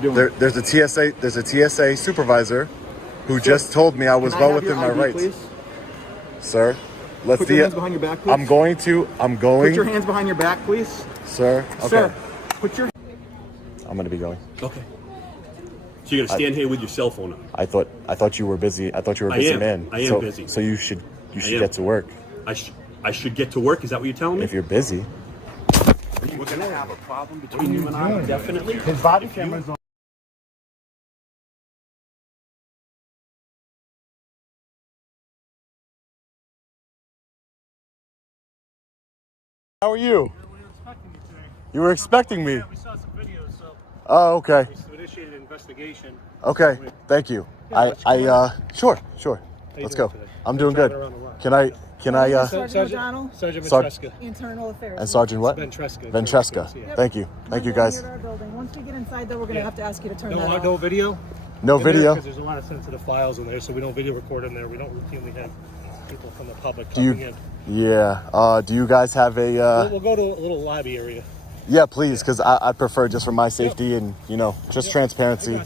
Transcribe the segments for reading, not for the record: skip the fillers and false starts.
doing. There's a TSA supervisor who just told me I was well within my rights. Please? Sir, Put your hands behind your back, please. I'm going. Put your hands behind your back, please. Sir, okay. Sir, put your... I'm going to be going. Okay. So you're gonna stand here with your cell phone on? I thought you were busy. I thought you were a busy man. I am busy. So you should get to work. I should get to work. Is that what you're telling me? If you're busy. We're gonna have a problem between you and I. Definitely. His body camera's on. How are you? You were expecting me. Yeah, we saw some videos, so Oh, okay. we initiated an investigation. Okay. Thank you. Sure. Let's go. I'm doing good. Can I Sergeant O'Donnell. Sergeant Sarge- Ventresca. Internal Affairs. and Sergeant what? Ventresca. Ventresca. Thank you. Thank you guys. Once we get inside, though, we're going to have to ask you to turn that off. No video? No video. Because there's a lot of sensitive files in there, so we don't video record in there. We don't routinely have people from the public coming in. Yeah. Do you guys have a We'll go to a little lobby area. Yeah, please, because I prefer just for my safety and, just transparency. You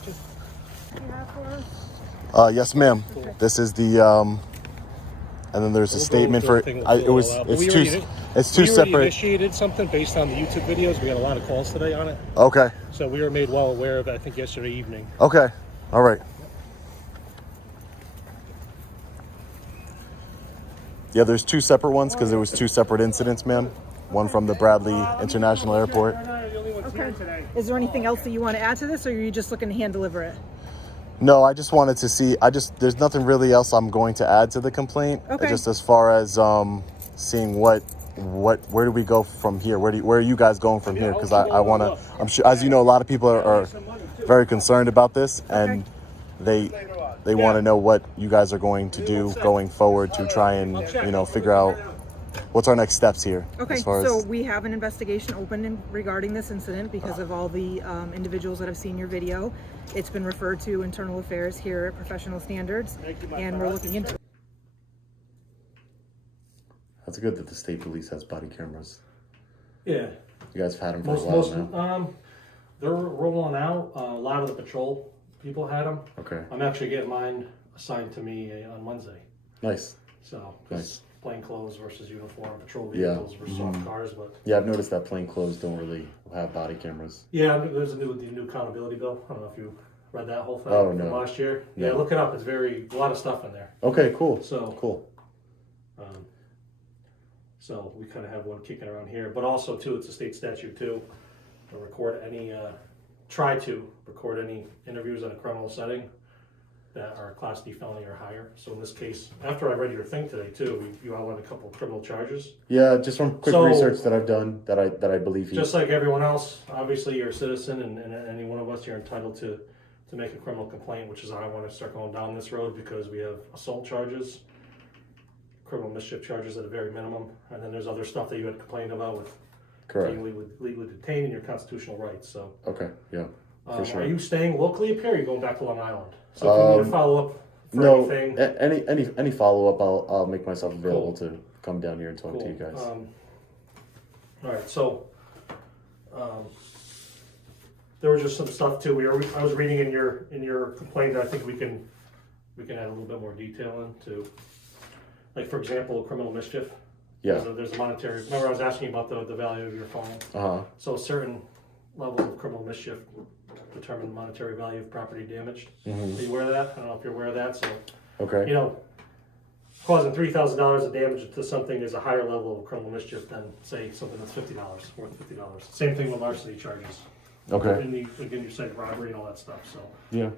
have for us? Yes, ma'am. This is the and then there's a statement for it's two We separate. initiated something based on the YouTube videos. We got a lot of calls today on it. Okay. So we were made well aware of it, I think, yesterday evening. Okay. All right. Yeah, there's two separate ones because there was two separate incidents, ma'am. One from the Bradley International Airport. Okay. Is there anything else that you want to add to this, or are you just looking to hand deliver it? No, I just wanted to see. There's nothing really else I'm going to add to the complaint. Okay. Just as far as seeing where do we go from here? Where are you guys going from here? Because I want to. I'm sure, as you know, a lot of people are very concerned about this, and they want to know what you guys are going to do going forward to try and figure out what's our next steps here. Okay, so we have an investigation open regarding this incident because of all the individuals that have seen your video. It's been referred to Internal Affairs here at Professional Standards, and we're looking into it. That's good that the state police has body cameras. Yeah. You guys have had them for a while now. They're rolling out. A lot of the patrol people had them. Okay. I'm actually getting mine assigned to me on Wednesday. Nice. So, Nice. plain clothes versus uniform, patrol vehicles versus soft cars, but Yeah, I've noticed that plain clothes don't really have body cameras. yeah, there's the new accountability bill. I don't know if you read that whole thing Oh, from no. last year. No. Yeah, look it up. It's a lot of stuff in there. Okay, cool. So Cool. So we kind of have one kicking around here, but also too, it's a state statute too, to try to record any interviews in a criminal setting that are Class D felony or higher. So in this case, after I read your thing today too, you outlined a couple of criminal charges. Yeah, just from quick research that I've done that I believe Just like everyone else, obviously you're a citizen, and any one of us, you're entitled to make a criminal complaint, which is how I want to start going down this road, because we have assault charges, criminal mischief charges at a very minimum, and then there's other stuff that you had complained about with Correct. being legally detained and your constitutional rights. So, Okay, yeah, for sure. Are you staying locally up here, or are you going back to Long Island? So if you need to follow up for anything, any follow up, I'll make myself available to come down here and talk to you guys. All right, so there was just some stuff too. I was reading in your complaint that I think we can add a little bit more detail into. Like, for example, criminal mischief. Yeah. There's a monetary. Remember, I was asking you about the value of your phone. So certain levels of criminal mischief determine monetary value of property damaged. Are you aware of that? I don't know if you're aware of that. So, Okay. Causing $3,000 of damage to something is a higher level of criminal mischief than, say, something that's $50, worth $50. Same thing with larceny charges. Okay. And again, you said robbery and all that stuff. So Yeah.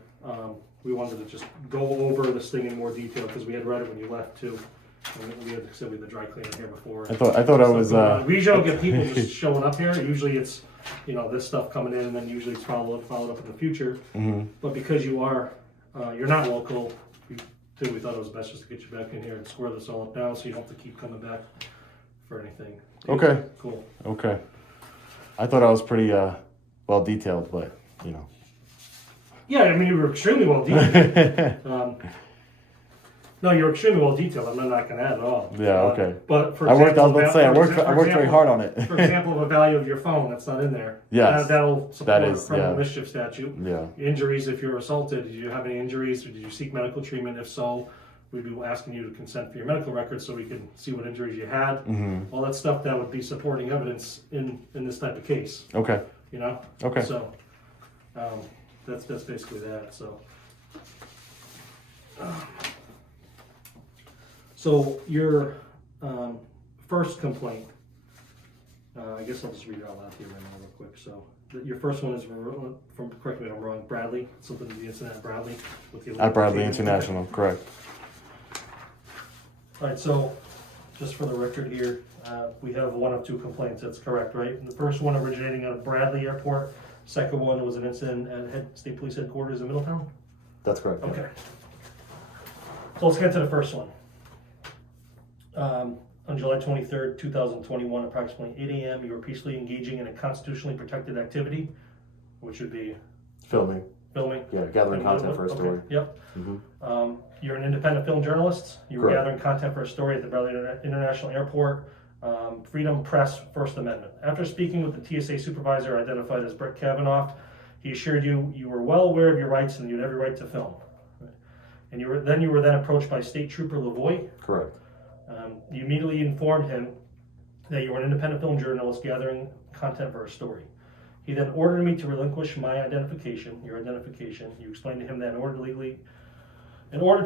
we wanted to just go over this thing in more detail because we had read it when you left too. And we had the dry cleaner here before. I thought I was. We usually don't get people just showing up here. Usually it's this stuff coming in, and then usually it's followed up in the future. But because you're not local, we thought it was best just to get you back in here and square this all up now, so you don't have to keep coming back for anything. Okay. Cool. Okay. I thought I was pretty well detailed, but Yeah, I mean, you were extremely well detailed. No, you're extremely well detailed. I'm not going to add at all. Yeah, okay. But for I example, worked very hard on it. For example, the value of your phone, that's not in there. Yes, that'll support that is, a criminal yeah. mischief statute. Yeah. Injuries, if you're assaulted, did you have any injuries, or did you seek medical treatment? If so, we'd be asking you to consent for your medical records so we can see what injuries you had. Mm-hmm. All that stuff that would be supporting evidence in this type of case. Okay. You know. Okay. So that's basically that. So your first complaint, I guess I'll just read it out loud to you right now real quick. So your first one is from, correct me if I'm wrong, Bradley, something to the incident at Bradley. With the At Bradley International, correct. All right, so just for the record here, we have one of two complaints, that's correct, right? The first one originating out of Bradley Airport, second one was an incident at State Police Headquarters in Middletown? That's correct. Okay. So let's get to the first one. On July 23rd, 2021, approximately 8 a.m., you were peacefully engaging in a constitutionally protected activity, which would be Filming. filming. Yeah, gathering content for a story. Okay. Yep. Mm-hmm. You're an independent film journalist. You were Correct. gathering content for a story at the Bradley International Airport. Freedom Press, First Amendment. After speaking with the TSA supervisor identified as Brett Kavanaugh, he assured you you were well aware of your rights and you had every right to film. And you were then approached by State Trooper Lavoie. Correct. You immediately informed him that you were an independent film journalist gathering content for a story. He then ordered me to relinquish my identification, your identification. You explained to him that in order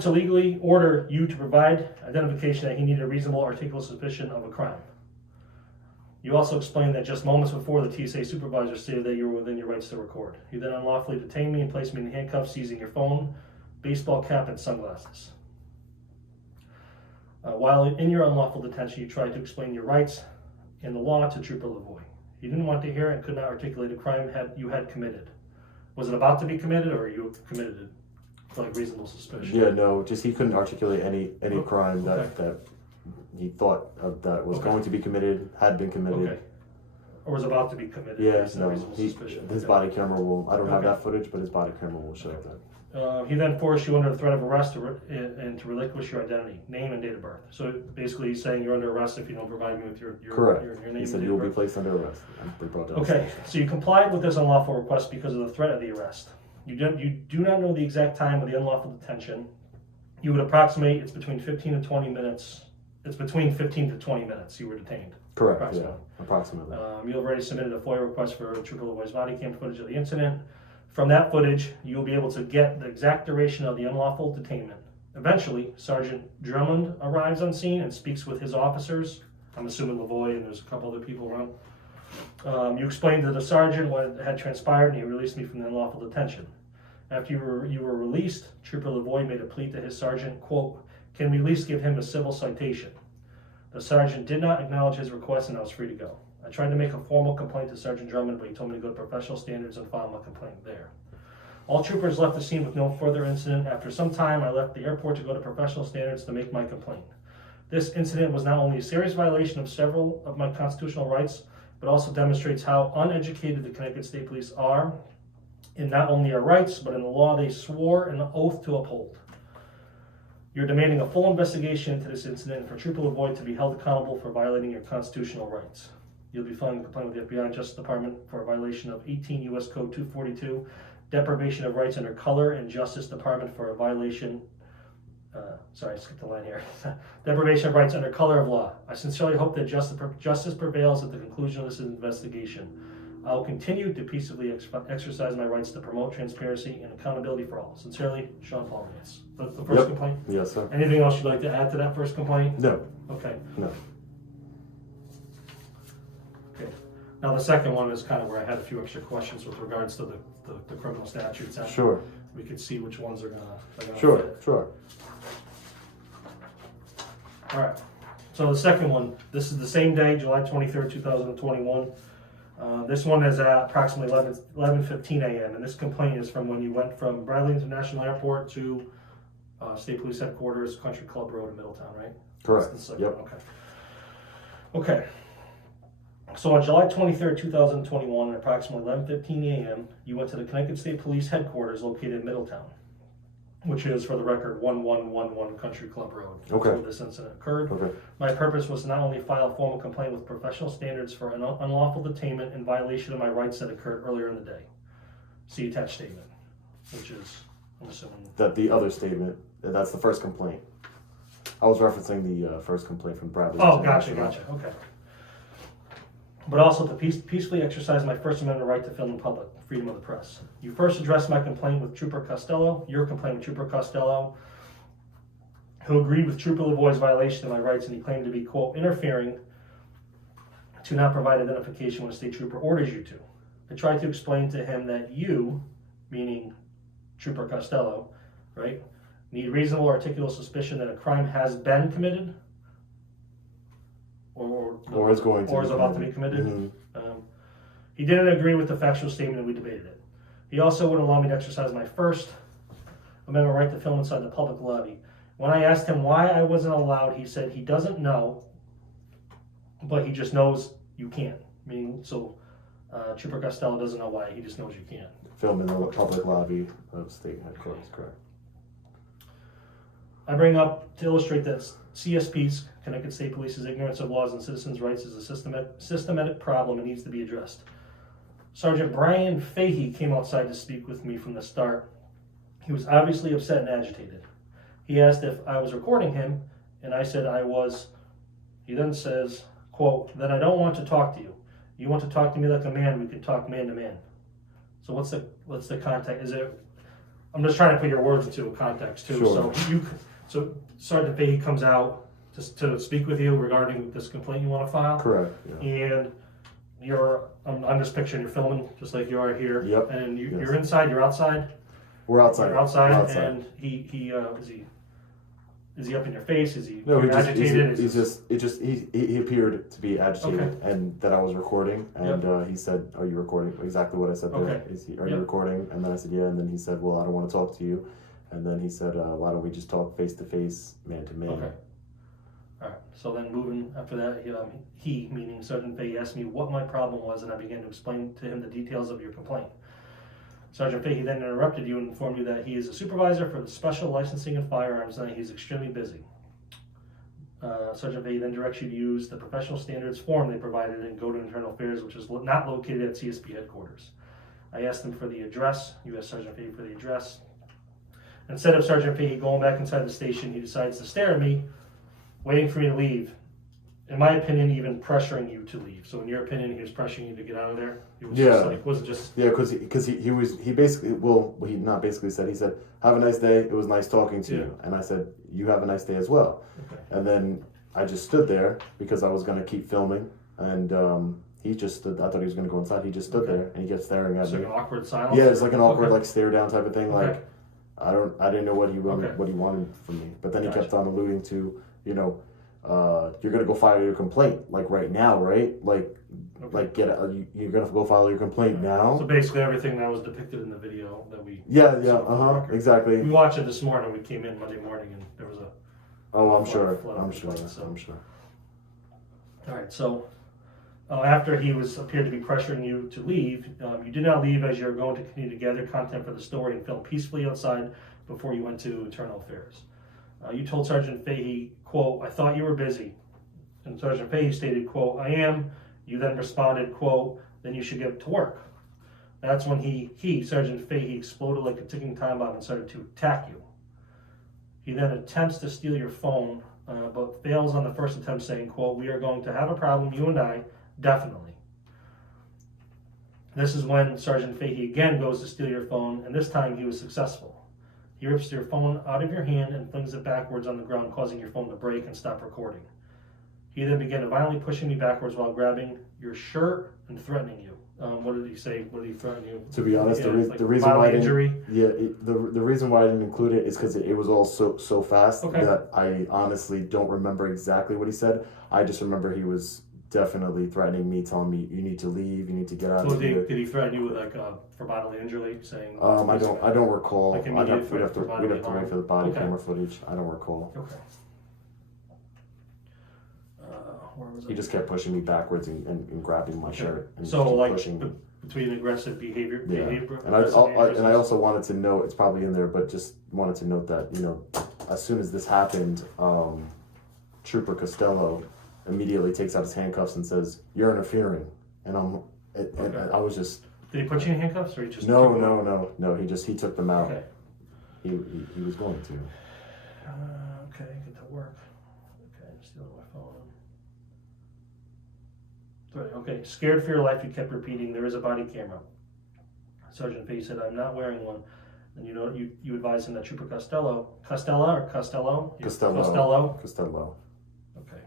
to legally order you to provide identification, that he needed a reasonable articulable suspicion of a crime. You also explained that just moments before, the TSA supervisor stated that you were within your rights to record. He then unlawfully detained me and placed me in handcuffs, seizing your phone, baseball cap, and sunglasses. While in your unlawful detention, you tried to explain your rights and the law to Trooper Lavoie. He didn't want to hear it and could not articulate a crime you had committed. Was it about to be committed, or you committed it for like reasonable suspicion? Yeah, no, just he couldn't articulate any crime that he thought that was going to be committed, had been committed. Okay. Or was about to be committed? Yeah, based on reasonable suspicion. His body camera will, I don't have that footage, but his body camera will show that. He then forced you under the threat of arrest and to relinquish your identity, name, and date of birth. So basically, he's saying you're under arrest if you don't provide me with your Correct. Your name. He and said date you will of be birth. placed under arrest. They brought that Okay, so you complied with this unlawful request because of the threat of the arrest. You do not know the exact time of the unlawful detention. You would approximate it's between 15 and 20 minutes. It's between 15 to 20 minutes you were detained. Correct. Approximately. Yeah, approximately. You already submitted a FOIA request for Trooper Lavoie's body cam footage of the incident. From that footage, you'll be able to get the exact duration of the unlawful detainment. Eventually, Sergeant Drummond arrives on scene and speaks with his officers. I'm assuming Lavoie and there's a couple other people around. You explained to the sergeant what had transpired, and he released me from the unlawful detention. After you were released, Trooper Lavoie made a plea to his sergeant, quote, "Can we at least give him a civil citation?" The sergeant did not acknowledge his request, and I was free to go. I tried to make a formal complaint to Sergeant Drummond, but he told me to go to professional standards and file my complaint there. All troopers left the scene with no further incident. After some time, I left the airport to go to professional standards to make my complaint. This incident was not only a serious violation of several of my constitutional rights, but also demonstrates how uneducated the Connecticut State Police are in not only our rights, but in the law they swore an oath to uphold. You're demanding a full investigation into this incident and for Trooper Lavoie to be held accountable for violating your constitutional rights. You'll be filing a complaint with the FBI and Justice Department for a violation of 18 U.S. Code 242, deprivation of rights under color, and Justice Department for a violation, sorry, I skipped the line here, deprivation of rights under color of law. I sincerely hope that justice prevails at the conclusion of this investigation. I will continue to peaceably exercise my rights to promote transparency and accountability for all. Sincerely, Sean Paul Yates. That's the first complaint? Yes, sir. Anything else you'd like to add to that first complaint? No. Okay. No. Okay. Now the second one is kind of where I had a few extra questions with regards to the criminal statutes. And Sure. we could see which ones are gonna Sure. fit. Sure. All right. So the second one, this is the same day, July 23rd, 2021. This one is at approximately 11:15 a.m. and this complaint is from when you went from Bradley International Airport to State Police Headquarters, Country Club Road in Middletown, right? Correct. That's the second Yep. one, okay. Okay. So on July 23rd, 2021, at approximately 11:15 a.m., you went to the Connecticut State Police Headquarters located in Middletown. which is, for the record, 1111 Country Club Road. Okay. Where this incident occurred. Okay. My purpose was to not only file a formal complaint with professional standards for an unlawful detainment in violation of my rights that occurred earlier in the day. See attached statement, which is, I'm assuming. That the other statement, that's the first complaint. I was referencing the first complaint from Bradley. Oh, gotcha, okay. But also to peacefully exercise my First Amendment right to film in public, freedom of the press. You first addressed my complaint with Trooper Costello, your complaint with Trooper Costello, who agreed with Trooper Lavoie's violation of my rights, and he claimed to be, quote, interfering to not provide identification when a state trooper orders you to. I tried to explain to him that you, meaning Trooper Costello, right, need reasonable articulable suspicion that a crime has been committed, or is going to, or is about to be committed. Mm-hmm. He didn't agree with the factual statement, and we debated it. He also wouldn't allow me to exercise my First Amendment right to film inside the public lobby. When I asked him why I wasn't allowed, he said he doesn't know, but he just knows you can't. Meaning, so Trooper Costello doesn't know why, he just knows you can't. Film in the public lobby of state headquarters, correct. I bring up to illustrate that CSP's, Connecticut State Police's, ignorance of laws and citizens' rights is a systematic problem and needs to be addressed. Sergeant Brian Fahey came outside to speak with me from the start. He was obviously upset and agitated. He asked if I was recording him, and I said I was. He then says, quote, "Then I don't want to talk to you. You want to talk to me like a man, we could talk man to man." So what's the context? Is it, I'm just trying to put your words into a context too. Sure. So Sergeant Fahey comes out to speak with you regarding this complaint you want to file. Correct. Yeah. And I'm just picturing you're filming just like you are here. Yep. And you're inside, you're outside. We're outside. You're outside, We're outside. and is he up in your face? Is he agitated? agitated? He appeared to be agitated, Okay. and that I was recording, and Yep. he said, "Are you recording?" Exactly what I said there. Okay. Are you recording? And then I said, "Yeah," and then he said, "Well, I don't want to talk to you," and then he said, "Why don't we just talk face to face, man to man?" Okay. All right. So then moving after that, he, meaning Sergeant Fahey, asked me what my problem was, and I began to explain to him the details of your complaint. Sergeant Fahey then interrupted you and informed you that he is a supervisor for the Special Licensing of Firearms and that he's extremely busy. Sergeant Fahey then directs you to use the professional standards form they provided and go to Internal Affairs, which is not located at CSP headquarters. I asked him for the address. You asked Sergeant Fahey for the address. Instead of Sergeant Fahey going back inside the station, he decides to stare at me, waiting for me to leave. In my opinion, even pressuring you to leave. So in your opinion, he was pressuring you to get out of there? It was just like, wasn't just... Yeah, because he basically, he not basically said, he said, "Have a nice day, it was nice talking to you." And I said, "You have a nice day as well." Okay. And then I just stood there because I was going to keep filming, and he just stood, I thought he was going to go inside, he just stood there, and he kept staring at It's me. like an awkward silence? Yeah, it's like an awkward like stare down type of thing, Okay. like, I didn't know what he wanted from me. But then he kept on alluding to, you're gonna go file your complaint, like right now, right? Like you're gonna go file your complaint now. So basically everything that was depicted in the video that we... Yeah, exactly. We watched it this morning. We came in Monday morning and there was a... Oh, I'm sure. All right, so after he appeared to be pressuring you to leave, you did not leave as you're going to continue to gather content for the story and film peacefully outside before you went to Internal Affairs. You told Sergeant Fahey, quote, "I thought you were busy." And Sergeant Fahey stated, quote, "I am." You then responded, quote, "Then you should get to work." That's when Sergeant Fahey, exploded like a ticking time bomb and started to attack you. He then attempts to steal your phone, but fails on the first attempt, saying, quote, "We are going to have a problem, you and I, definitely." This is when Sergeant Fahey again goes to steal your phone, and this time he was successful. He rips your phone out of your hand and flings it backwards on the ground, causing your phone to break and stop recording. He then began violently pushing me backwards while grabbing your shirt and threatening you. What did he say? What did he threaten you? To be honest, the reason why I didn't, the reason why I didn't include it is because it was all so fast that I honestly don't remember exactly what he said. I just remember he was definitely threatening me, telling me, "You need to leave, you need to get out of here." Did he threaten you with for bodily injury, saying? I don't recall. Like we'd have to wait for the body camera footage. I don't recall. Okay. where was He it? just kept pushing me backwards and grabbing my shirt. And So keep like pushing. between aggressive behavior, Yeah. And I also wanted to note, it's probably in there, but just wanted to note that, you know, as soon as this happened, Trooper Costello immediately takes out his handcuffs and says, "You're interfering." And I was just. Did he put you in handcuffs, or he just? No. He took them out. Okay. He was going to. Okay, get to work. Okay, I'm stealing my phone. Right, okay, scared for your life, you kept repeating, "There is a body camera." Sergeant Fahey said, "I'm not wearing one." And you advised him that Trooper Costello, okay,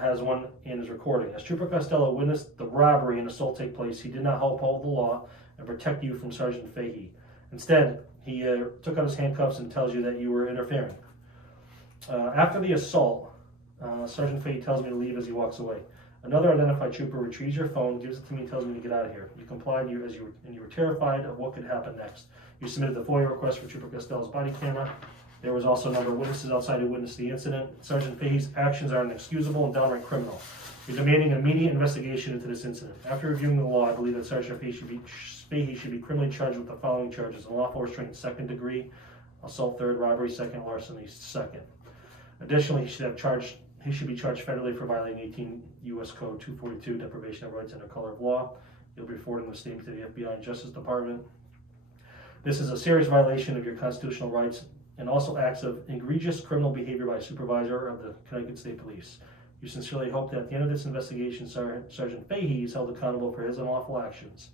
has one and is recording. As Trooper Costello witnessed the robbery and assault take place, he did not uphold the law and protect you from Sergeant Fahey. Instead, he took out his handcuffs and tells you that you were interfering. After the assault, Sergeant Fahey tells me to leave as he walks away. Another identified trooper retrieves your phone, gives it to me, and tells me to get out of here. You complied, you were terrified of what could happen next. You submitted the FOIA request for Trooper Costello's body camera. There was also a number of witnesses outside who witnessed the incident. Sergeant Fahey's actions are inexcusable and downright criminal. You're demanding an immediate investigation into this incident. After reviewing the law, I believe that Sergeant Fahey should be criminally charged with the following charges: unlawful restraint second degree, assault third, robbery second, larceny second. Additionally, he should be charged federally for violating 18 U.S. Code 242, deprivation of rights under color of law. You'll be forwarding the statement to the FBI and Justice Department. This is a serious violation of your constitutional rights and also acts of egregious criminal behavior by a supervisor of the Connecticut State Police. You sincerely hope that at the end of this investigation, Sergeant Fahey is held accountable for his unlawful actions.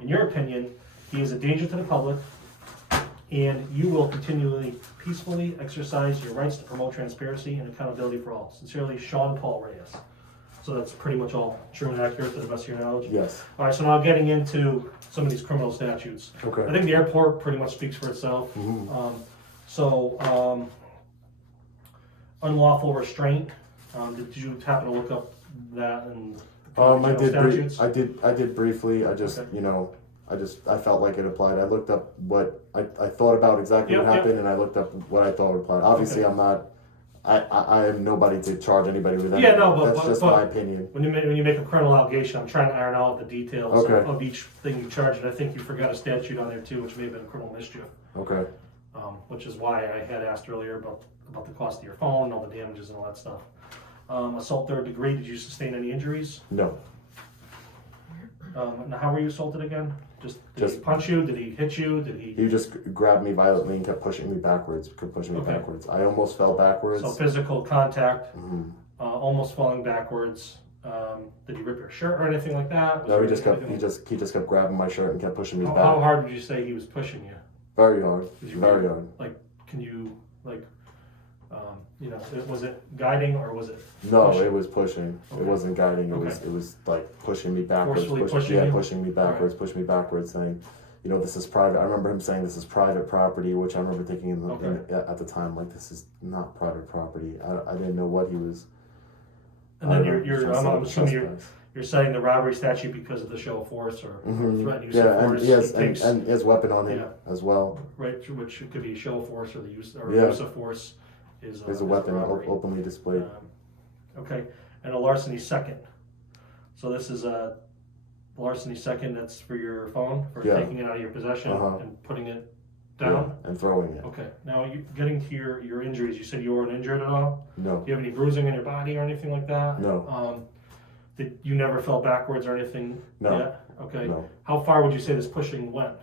In your opinion, he is a danger to the public, and you will continually peacefully exercise your rights to promote transparency and accountability for all. Sincerely, Sean Paul Reyes. So that's pretty much all true and accurate to the best of your knowledge? Yes. All right, so now getting into some of these criminal statutes. Okay. I think the airport pretty much speaks for itself. Mm-hmm. Unlawful restraint. Did you happen to look up that and I did briefly. I just, Okay. I felt like it applied. I looked up what I thought about exactly what happened, and I looked up what I thought applied. Obviously, Okay. I am nobody to charge anybody with that. Yeah, no, but that's just my opinion. When you make a criminal allegation, I'm trying to iron out the details Okay. of each thing you charge, and I think you forgot a statute on there too, which may have been criminal mischief. Okay. Which is why I had asked earlier about the cost of your phone, all the damages and all that stuff. Assault third degree, did you sustain any injuries? No. Now how were you assaulted again? Did he punch you? Did he hit you? He just grabbed me violently and kept pushing me backwards. Backwards. I almost fell backwards. So physical contact, Mm-hmm. Almost falling backwards. Did he rip your shirt or anything like that? No, he just kept grabbing my shirt and kept pushing me back. How hard would you say he was pushing you? Very hard. Very hard. Like, can you was it guiding or was it? No, pushing? it was pushing. Okay. It wasn't guiding. It Okay. was like pushing me backwards. Forcefully pushing you? Pushing me backwards, pushing me backwards, saying, this is private. I remember him saying this is private property, which I remember thinking at the time, like, this is not private property. I didn't know what he was. And then I'm assuming you're citing the robbery statute because of the show of force or threatening use of force. And he has a weapon on him as well. Right, which could be show of force or the use of force is a weapon openly displayed. Okay, and a larceny second. So this is a larceny second. That's for your phone, for taking it out of your possession and putting it down and throwing it. Okay. Now getting to your injuries. You said you weren't injured at all. No. Do you have any bruising on your body or anything like that? No. Did you never fell backwards or anything? No. Yet? Okay. No. How far would you say this pushing went?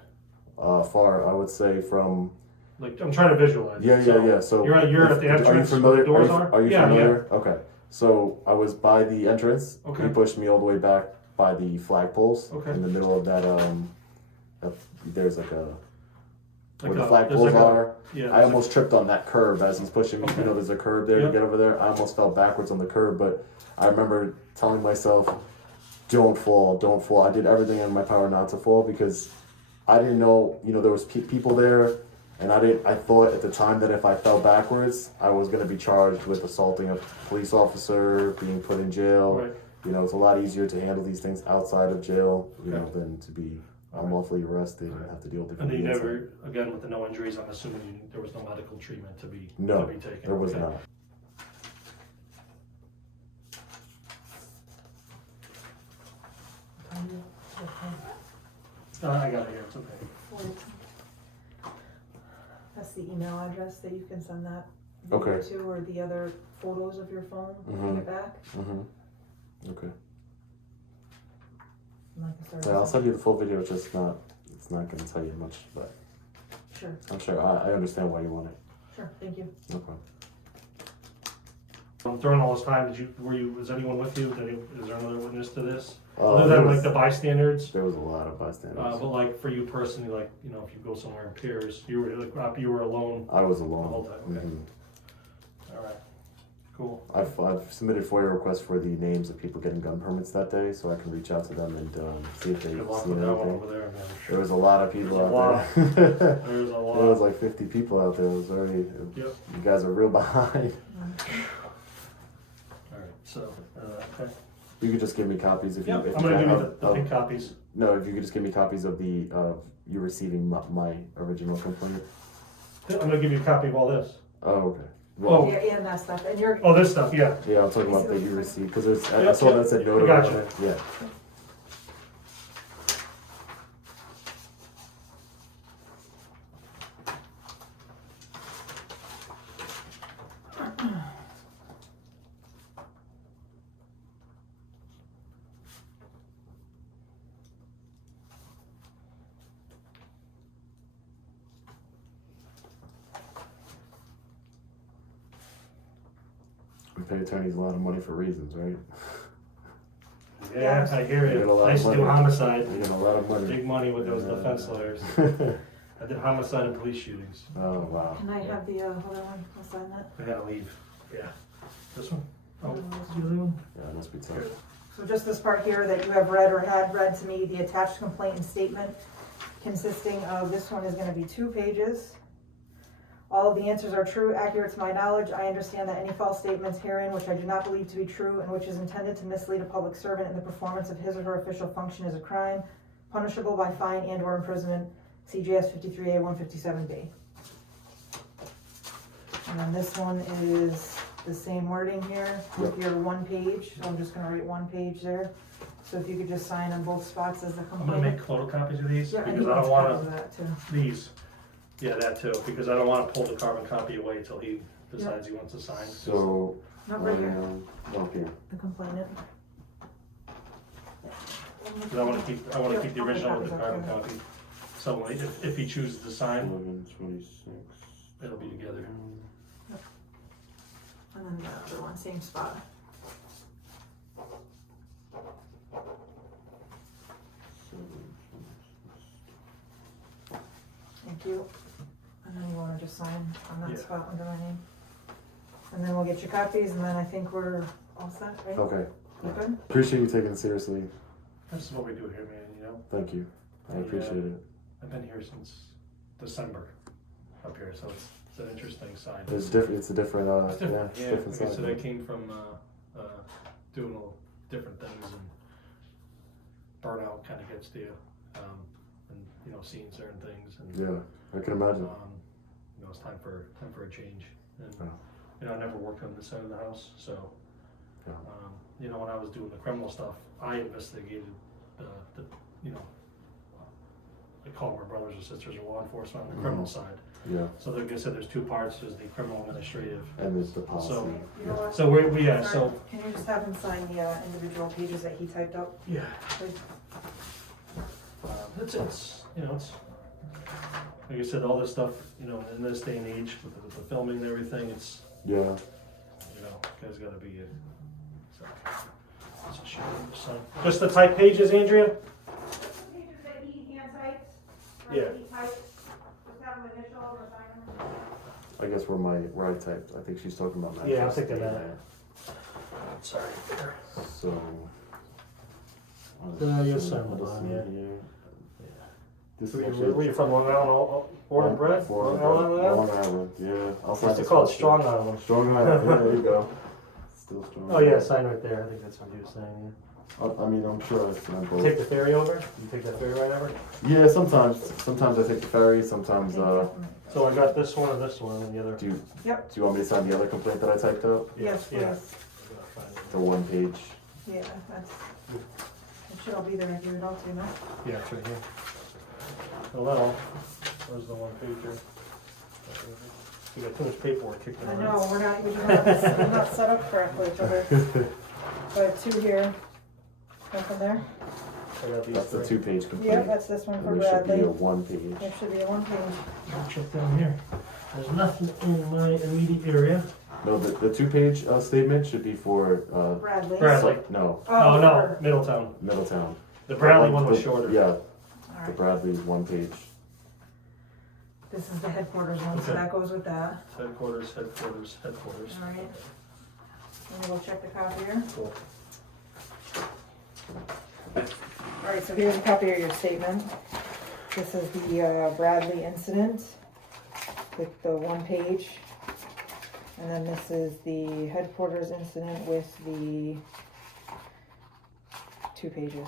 Far, I would say from. Like, I'm trying to visualize. Yeah. So you're at the entrance. Are you familiar? Where the doors are? Are you familiar? Yeah. Okay. So I was by the entrance. Okay. He pushed me all the way back by the flagpoles. Okay. In the middle of that, there's like a. Where the there's flagpoles are. Yeah. I almost tripped on that curb as he's pushing me. Okay. There's a curb there to get over there. I almost fell backwards on the curb, but I remember telling myself, don't fall. I did everything in my power not to fall because I didn't know, there was people there, and I thought at the time that if I fell backwards, I was going to be charged with assaulting a police officer, being put in jail. Right. It's a lot easier to handle these things outside of jail, Okay. Than to be unlawfully arrested and have to deal with And then you things. never, again, with the no injuries, I'm assuming there was no medical treatment to be taken. No, there was Okay. not. I got it here, it's okay. That's the email address that you can send that Okay. video to, or the other photos of your phone when you get back. Okay. And like I started Yeah, I'll saying- send you the full video. It's not going to tell you much, but Sure, I'm sure I understand why you want it. sure, thank you. No problem. During all this time, was anyone with you? Is there another witness to this? Uh, Other there than was- like the bystanders? There was a lot of bystanders. But like for you personally, like, you know, if you go somewhere in peers, you were alone I was the alone. whole time, okay. All right, cool. I've submitted FOIA requests for the names of people getting gun permits that day, so I can reach out to them and see if they've Good luck seen with that one anything. over there, man. There was a lot of people There's a out there. There's a lot. There was like 50 people out there. It was very. Yep. You guys are real behind. All right, so, okay. You could just give me copies if Yep, you. If I'm you gonna can, give you the pink copies. No, if you could just give me copies of the you receiving my original complaint. I'm gonna give you a copy of all this. Oh, okay. Oh. Yeah, and that stuff, and you're, Oh, this stuff, yeah. Yeah, I'm talking about that you received because I Yep, saw yep. that said I notary got on you. it. Yeah. We pay attorneys a lot of money for reasons, right? Yeah, I hear You get a you. lot I of used to do money. homicide. We get a lot of money. Big money with those defense lawyers. I did homicide and police shootings. Oh wow. can I have the other one, I'll sign that. I gotta leave. Yeah. This one? Oh, No, is the other one? Yeah, it must be tough. Good. So just this part here that you have read or had read to me, the attached complaint and statement consisting of, this one is gonna be 2 pages. All of the answers are true, accurate to my knowledge. I understand that any false statements herein, which I do not believe to be true and which is intended to mislead a public servant in the performance of his or her official function, is a crime, punishable by fine and or imprisonment, CJS 53A 157B. And then this one is the same wording here with your 1 page, so I'm just gonna write 1 page there. So if you could just sign on both spots as the I'm complaint. gonna make photocopies of these Yeah, and because he I wants don't copies wanna, of that too. these. Yeah, that too, because I don't wanna pull the carbon copy away until he decides he wants to sign. So. Not right here, Oh, here. the complainant. Because I wanna keep the original with the carbon copy. So when if he chooses to sign, 11/26. it'll be together. And then the other one, same spot. Thank you. And then you wanna just sign on that Yeah. spot under my name. And then we'll get your copies, and then I think we're all set, right? Okay. You good? Appreciate you taking it seriously. This is what we do here, man, you know? Thank you. I appreciate it. I've been here since December up here, so it's an interesting side. It's different. It's a different. It's different, it's yeah. different Like I side. said, I came from doing all different things, and burnout kind of gets to you, and you know, seeing certain things, and Yeah, I can imagine. you know, it's time for a change. And Yeah. you know, I never worked on this side of the house, so Yeah. you know, when I was doing the criminal stuff, I investigated the you know, I call my brothers and sisters or law enforcement on the criminal side. Yeah, So like I said, there's 2 parts. There's the criminal administrative. and there's the policy. So- You know what? So we yeah. So Can you just have him sign the individual pages that he typed up, yeah, please? it's you know, it's like I said, all this stuff, you know, in this day and age with the filming and everything, it's Yeah. you know, guys got to be so, that's a shame. So just the type pages, Andrea. Pages that he hand types, Yeah. He types, just have him initial or sign them. I guess where I typed. I think she's talking about. Yeah, I'm Manchester thinking State that. there. Sorry. So. You'll so sign what the is line, in yeah. here? This Were is you, you from Long Island, born and bred? Born Long and bred. Island? Long Island. Yeah. I'll sign Used to this call it one, too. Strong Island. Strong Island. Yeah, there you go. Still strong. Oh yeah, sign right there. I think that's what he was saying. I mean, I'm sure I signed Yeah. both. Take the ferry over. You take that ferry right over. Yeah, sometimes. Sometimes I take the ferry. Sometimes. So I got this one and this one, and the other. Do you Yep. do you want me to sign the other complaint that I typed out? Yes, please. Yeah. The 1 page. Yeah, that's, it should all be there, I give it all to you, no? Yeah, it's right here. Well, where's the one pager? You got too much paperwork kicking I around. know, we're not set up correctly for this. I have two here. Come from there? I got these That's the three. 2-page complaint. Yep, that's this one for There should be Bradley. a 1-page. There should be a one page. I'll check down here. There's nothing in my immediate area. No, the 2-page statement should be for Bradley. Bradley. no, Oh, no, for- Middletown. Middletown. The Bradley one was shorter. Yeah, All the right. Bradley's 1-page. This is the headquarters one, so Okay. that goes with that. Headquarters. All right. Let me go check the copier. Cool. All right, so here's a copy of your statement. This is the Bradley incident with the one page. And then this is the headquarters incident with the 2 pages.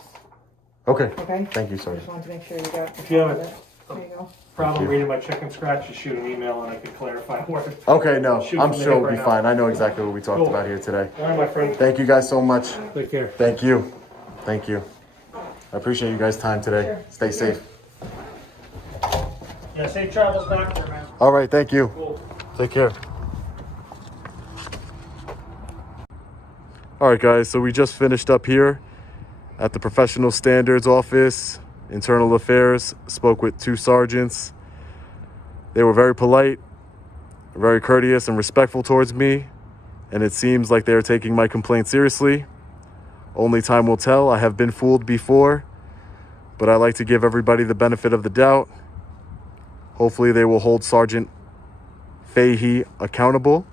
Okay. Okay? Thank you, I sir. just wanted to make sure you got. If you have all of a- it. There you go. Problem Thank you. reading my chicken scratch, just shoot an email and I can clarify more. Okay, no, Shoot I'm from the sure hip we'll be right fine. now. I know exactly what we talked Cool. about here today. All right, my friend. Thank you guys so much. Take care. Thank you. Thank you. I appreciate you guys' time today. Sure. Stay safe. Yeah, safe travels back there, man. All right, thank you. Cool. Take care. All right, guys, so we just finished up here at the Professional Standards Office, Internal Affairs, spoke with 2 sergeants. They were very polite, very courteous and respectful towards me, and it seems like they're taking my complaint seriously. Only time will tell. I have been fooled before, but I like to give everybody the benefit of the doubt. Hopefully they will hold Sergeant Fahey accountable.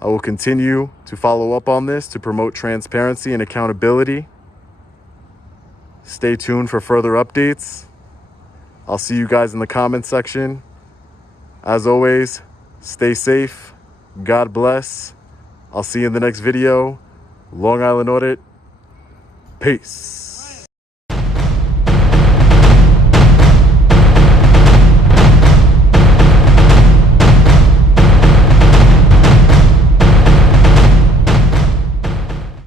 I will continue to follow up on this to promote transparency and accountability. Stay tuned for further updates. I'll see you guys in the comment section. As always, stay safe. God bless. I'll see you in the next video. Long Island Audit. Peace.